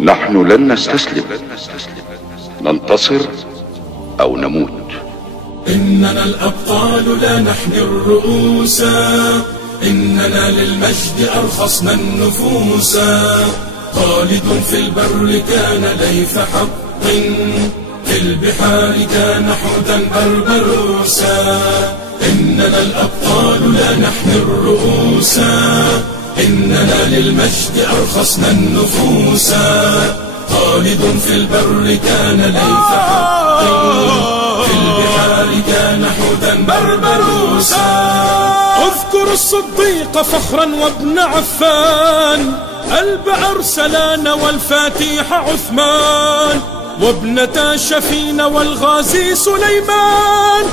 نحن لن نستسلم، ننتصر أو نموت. إننا الأبطال لا نحمي الرؤوس، إننا للمجد أرخصنا النفوس. خالد في البر كان ليث حق، في البحار كان حوتا بربروسا. إننا الأبطال لا نحمي الرؤوس، إننا للمجد أرخصنا النفوس. خالد في البر كان ليث حق، في البحار كان حوتا بربروسا. اذكر الصديق فخرا وابن عفان، قلب أرسلان والفاتح عثمان، وابنتا شفين والغازي سليمان.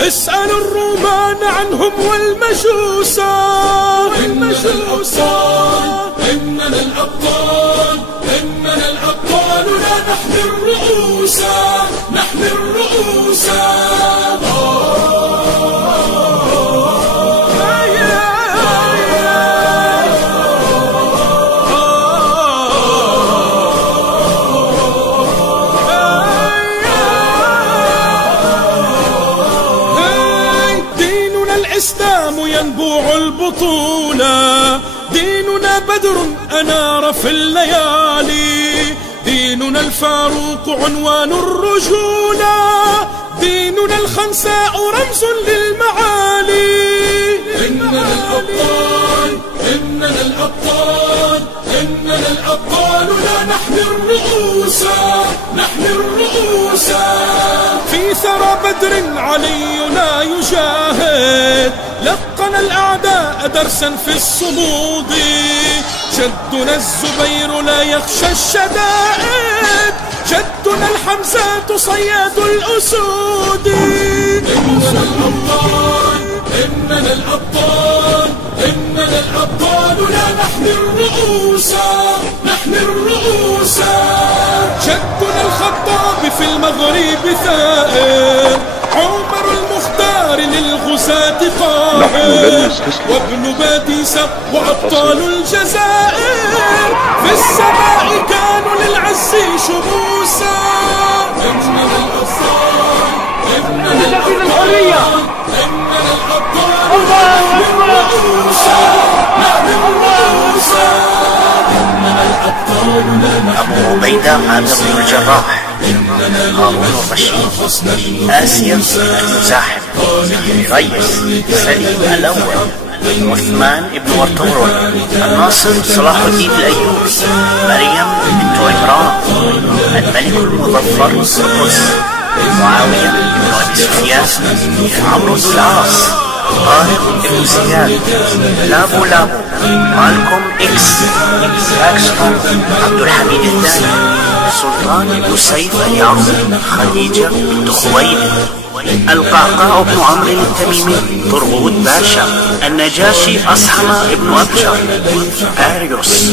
اسأل الرومان عنهم والمجوسا. إننا الأبطال، إننا الأبطال، إننا الأبطال لا نحمي الرؤوس، نحمي الرؤوس. الإسلام ينبوع البطولة، ديننا بدر أنار في الليالي، ديننا الفاروق عنوان الرجولة، ديننا الخنساء رمز للمعالي. إننا الأبطال، إننا الأبطال، إننا الأبطال لا نحمي الرؤوس، نحمي الرؤوس. في ثرى بدر علينا يجاهد، لقن الأعداء درسا في الصمود. جدنا الزبير لا يخشى الشدائد، جدنا الحمزات صياد الأسود. إننا الأبطال، إننا الأبطال، إننا الأبطال لا نحمي الرؤوس، نحمي الرؤوس. جدنا الخطاب في المغرب ثائر، عمر المختار للغزاة قاهر، وابن باديسة وأبطال الجزائر، في السماء كانوا للعز شموسا. إننا الأبطال، إننا الأبطال، إننا الأبطال نحمي الرؤوس، نحمي الرؤوس. إننا الأبطال لا نحمي أبو عبيدة عامر بن الجراح، هارون الرشيد، آسيا المزاحم، ريس سليم الأول، عثمان بن ورطورون، الناصر صلاح الدين الأيوبي، مريم بنت عمران، الملك المظفر قدس، معاوية بن أبي سفيان، عمرو بن العاص، طارق بن زياد، لابو مالكوم إكس، جاكسون، عبد الحميد الثاني، سلطان بن سيف اليعربي، خديجة بنت خويلد، القعقاع بن عمرو التميمي، طرغوت باشا، النجاشي أصحمة بن أبشر، أريوس،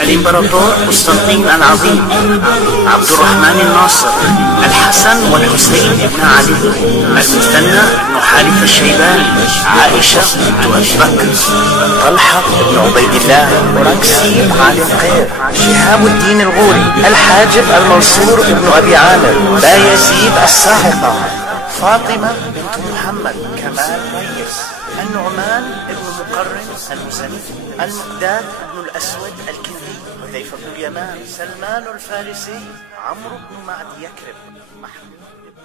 الإمبراطور قسطنطين العظيم، عبد الرحمن الناصر، الحسن والحسين بن علي، المثنى بن حارث الشيباني، عائشة بنت أبي بكر، طلحة بن عبيد الله، ركسي علي القير، شهاب الدين الغوري، الحاجب المنصور بن أبي عامر، بايزيد الساحقة، فاطمة بنت محمد، كمال ريس، النعمان بن مقرن المزني، المقداد بن الأسود الكندي، حذيفة بن اليمان، سلمان الفارسي، عمرو بن معد يكرب، محمود بن